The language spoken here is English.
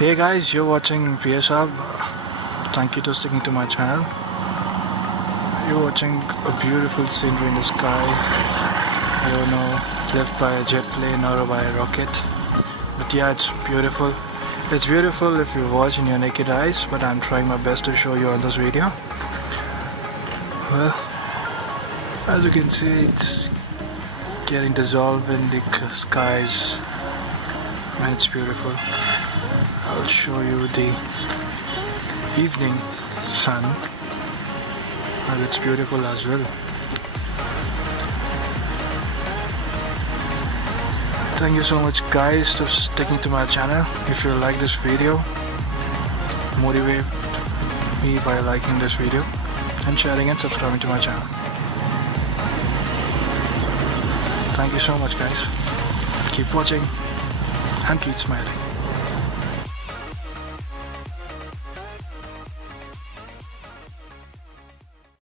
Hey guys, you're watching PSR. Thank you for sticking to my channel. You're watching a beautiful scenery in the sky. I don't know, left by a jet plane or by a rocket. But yeah, it's beautiful. It's beautiful if you watch in your naked eyes, but I'm trying my best to show you on this video. Well, as you can see, it's getting dissolved in the skies, and it's beautiful. I'll show you the evening sun, and it's beautiful as well. Thank you so much guys for sticking to my channel. If you like this video, motivate me by liking this video and sharing and subscribing to my channel. Thank you so much guys. Keep watching and keep smiling.